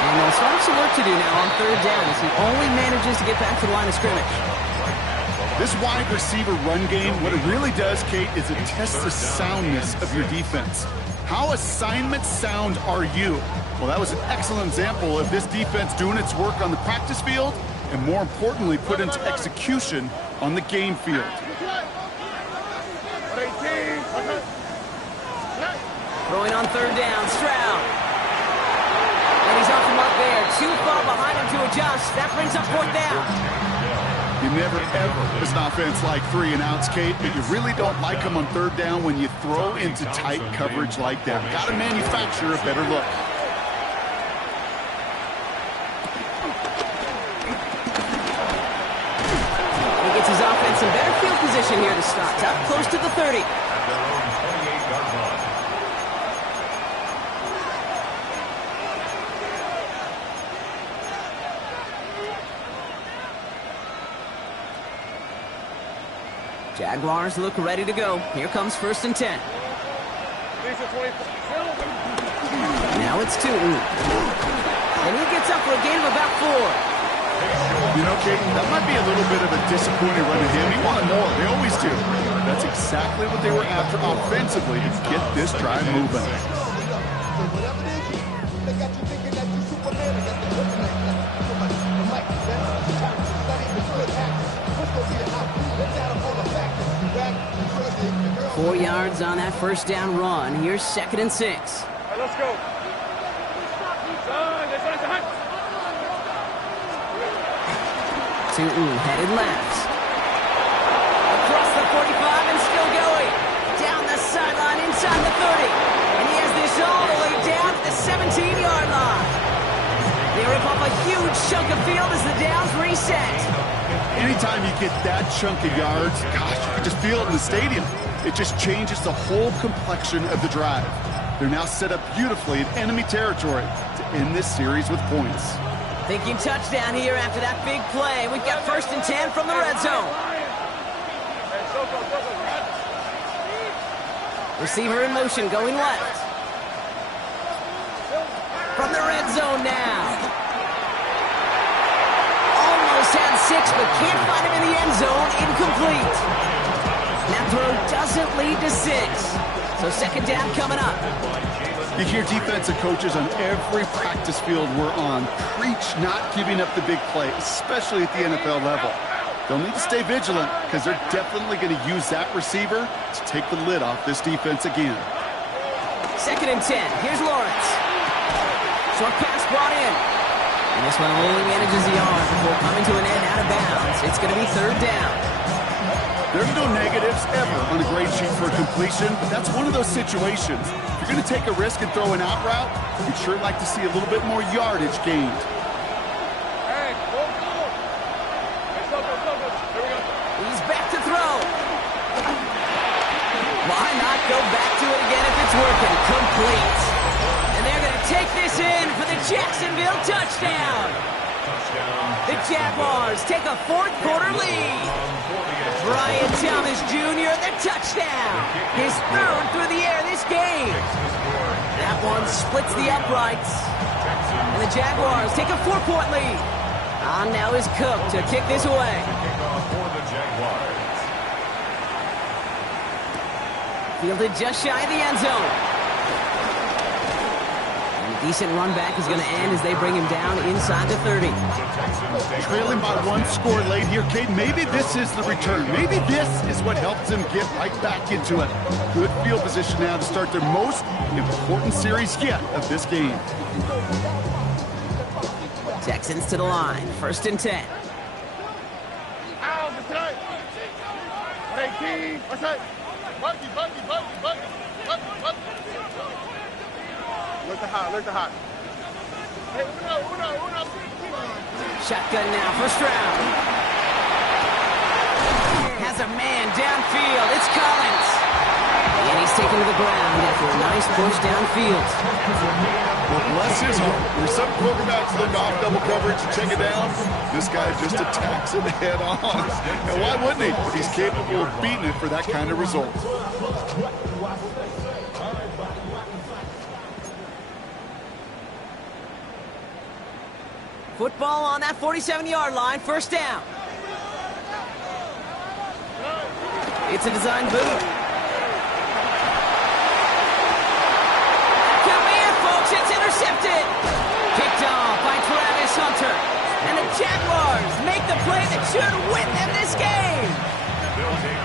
And they'll start some work to do now on third down as he only manages to get back to the line of scrimmage. This wide receiver run game, what it really does, Kate, is it tests the soundness of your defense. How assignment sound are you? Well, that was an excellent example of this defense doing its work on the practice field and, more importantly, put into execution on the game field. Throwing on third down, Stroud. And he's off the mark there. Too far behind him to adjust. That brings up fourth down. You never, ever, as an offense, like 3 and outs, Kate, but you really don't like them on third down when you throw into tight coverage like that. Got to manufacture a better look. He gets his offense in better field position here to start. Up close to the 30. At their own 28-yard line. Jaguars look ready to go. Here comes first and 10. Now it's Tootin. And he gets up for a gain of about 4. You know, Kate, that might be a little bit of a disappointing run to him. He wanted more. They always do. That's exactly what they were after offensively to get this drive moving. Four yards on that first down run. Here's second and 6. All right, let's go. Tootin headed left. Across the 45 and still going. Down the sideline inside the 30. And he has this all the way down to the 17-yard line. They rip off a huge chunk of field as the downs reset. Anytime you get that chunk of yards, gosh, you can just feel it in the stadium. It just changes the whole complexion of the drive. They're now set up beautifully in enemy territory to end this series with points. Thinking touchdown here after that big play. We've got 1st and 10 from the red zone. Receiver in motion, going left. From the red zone now. Almost had 6, but can't find him in the end zone. Incomplete. That throw doesn't lead to 6. So 2nd down coming up. You hear defensive coaches on every practice field we're on preach not giving up the big play, especially at the NFL level. They'll need to stay vigilant because they're definitely going to use that receiver to take the lid off this defense again. 2nd and 10. Here's Lawrence. Short pass brought in. And this one only manages the yard before coming to an end out of bounds. It's going to be 3rd down. There's no negatives ever on a grade sheet for a completion, but that's one of those situations. If you're going to take a risk and throw an out route, you'd sure like to see a little bit more yardage gained. He's back to throw. Why not go back to it again if it's working? Complete. And they're going to take this in for the Jacksonville touchdown. The Jaguars take a 4th quarter lead. Brian Thomas Jr., the touchdown. His 3rd through the air this game. That one splits the uprights. And the Jaguars take a 4-point lead. On now is Cook to kick this away. Fielded just shy of the end zone. And a decent run back is going to end as they bring him down inside the 30. Trailing by 1 score late here, Kate. Maybe this is the return. Maybe this is what helps them get right back into it. Good field position now to start their most important series yet of this game. Texans to the line. 1st and 10. Look the hot. Shotgun now, 1st round. Has a man downfield. It's Collins. And he's taken to the ground after a nice push downfield. Well, bless his heart. There's some quarterbacks look off double coverage and check it down. This guy just attacks it head on. And why wouldn't he? He's capable of beating it for that kind of result. Football on that 47-yard line, 1st down. It's a design boot. Come here, folks, it's intercepted. Picked off by Travis Hunter. And the Jaguars make the play that should win them this game.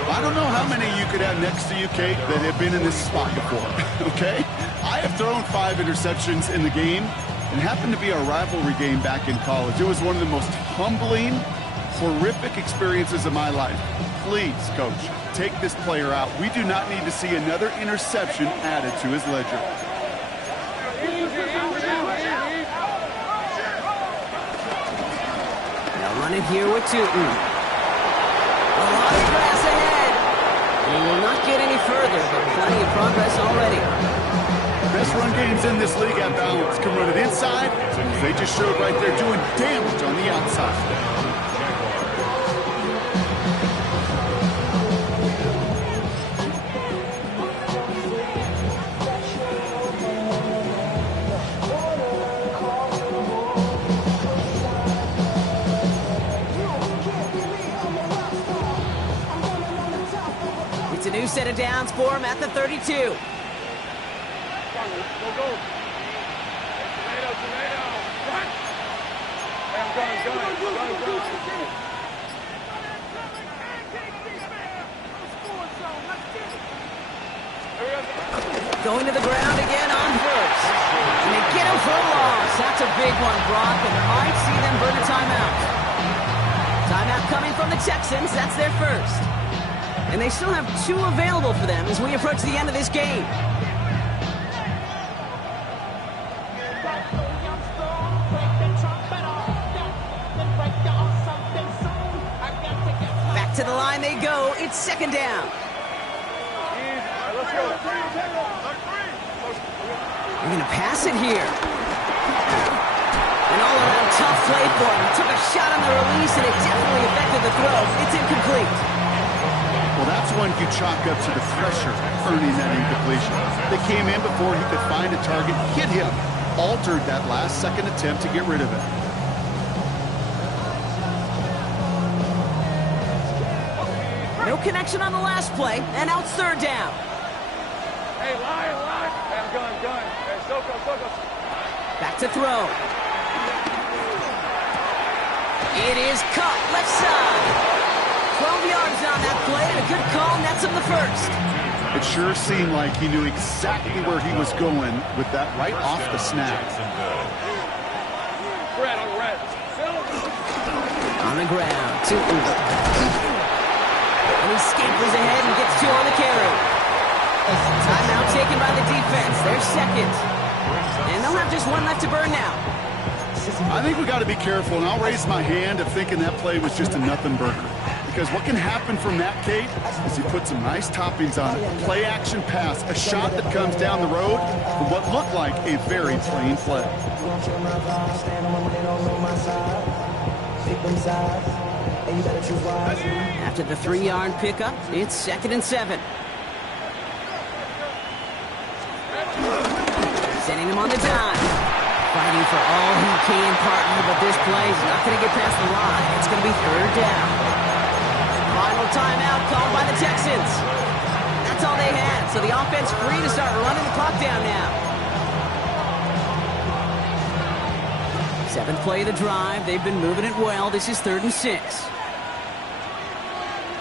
I don't know how many you could have next to you, Kate, that have been in this spot before, okay? I have thrown 5 interceptions in the game. It happened to be a rivalry game back in college. It was one of the most humbling, horrific experiences of my life. Please, Coach, take this player out. We do not need to see another interception added to his ledger. Now run it here with Tootin. A lot of grass ahead. And will not get any further, but plenty of progress already. Best run games in this league at balance can run it inside, as they just showed right there doing damage on the outside. It's a new set of downs for him at the 32. Going to the ground again on 1st. And they get him for a loss. That's a big one, Brock, and might see them burn a timeout. Timeout coming from the Texans. That's their 1st. And they still have 2 available for them as we approach the end of this game. Back to the line they go. It's 2nd down. They're going to pass it here. An all-around tough play for him. He took a shot on the release, and it definitely affected the throw. It's incomplete. Well, that's one you chalk up to the pressure earning that incompletion. They came in before he could find a target, hit him, altered that last-second attempt to get rid of it. No connection on the last play, and now it's third down. Hey, line. Hey, I'm done. Hey, Soko. Back to throw. It is cut left side. 12 yards on that play, and a good call nets him the first. It sure seemed like he knew exactly where he was going with that right off the snap. Red. On the ground, to Uber. And he scampers ahead and gets two on the carry. Timeout taken by the defense. They're second. And they'll have just one left to burn now. I think we got to be careful, and I'll raise my hand of thinking that play was just a nothing burger. Because what can happen from that, Kate, is he put some nice toppings on it. A play-action pass, a shot that comes down the road for what looked like a very plain play. After the 3-yard pickup, it's 2nd and 7. Sending him on the dime. Fighting for all he can, partner, but this play is not going to get past the line. It's going to be third down. Final timeout called by the Texans. That's all they had, so the offense free to start running the clock down now. 7th play of the drive. They've been moving it well. This is 3rd and 6.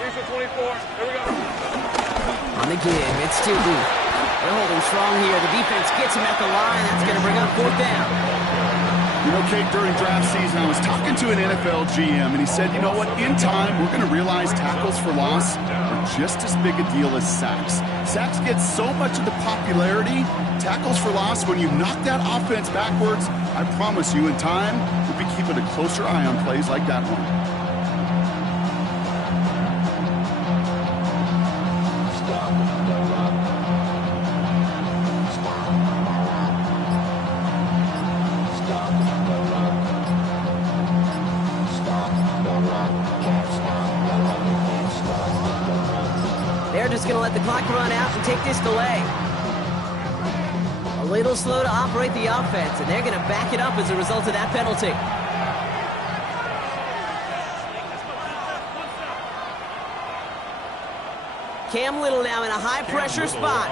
Here's the 24. Here we go. On the give, it's Stubu. They're holding strong here. The defense gets him at the line. That's going to bring up 4th down. You know, Kate, during draft season, I was talking to an NFL GM, and he said, you know what, in time, we're going to realize tackles for loss are just as big a deal as sacks. Sacks get so much of the popularity. Tackles for loss, when you knock that offense backwards, I promise you, in time, we'll be keeping a closer eye on plays like that one. They're just going to let the clock run out and take this delay. A little slow to operate the offense, and they're going to back it up as a result of that penalty. Cam Little now in a high-pressure spot.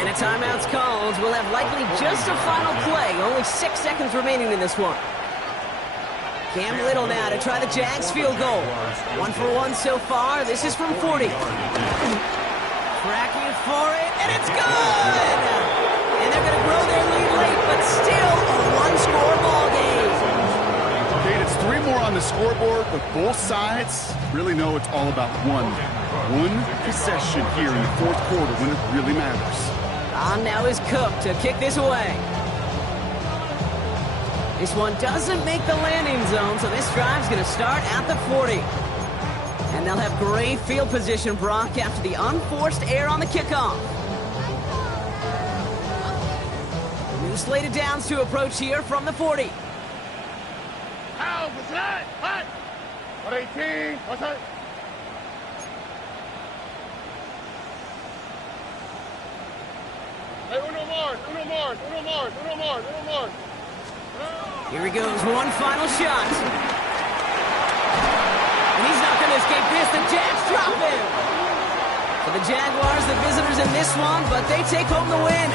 And a timeout's called. We'll have likely just a final play. Only 6 seconds remaining in this one. Cam Little now to try the Jags field goal. 1 for 1 so far. This is from 40. Cracking for it, and it's good! And they're going to grow their lead late, but still a one-score ball game. Kate, it's 3 more on the scoreboard, but both sides really know it's all about one possession here in the 4th quarter when it really matters. On now is Cook to kick this away. This one doesn't make the landing zone, so this drive's going to start at the 40. And they'll have great field position, Brock, after the unforced error on the kickoff. New slated downs to approach here from the 40. How was that? What? 118. What's that? Hey, uno more. Here he goes, one final shot. And he's not going to escape this. The Jags drop him. For the Jaguars, the visitors in this one, but they take home the win.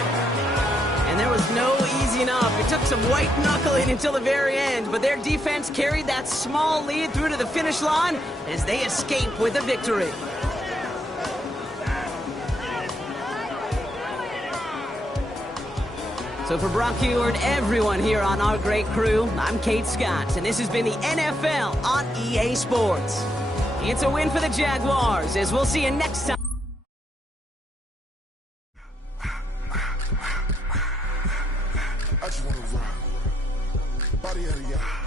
And there was no easing up. It took some white knuckling until the very end, but their defense carried that small lead through to the finish line as they escape with a victory. So for Brock Huard, everyone here on our great crew, I'm Kate Scott, and this has been the NFL on EA Sports. It's a win for the Jaguars, as we'll see you next time. I just wanna rock. Body out of y'all.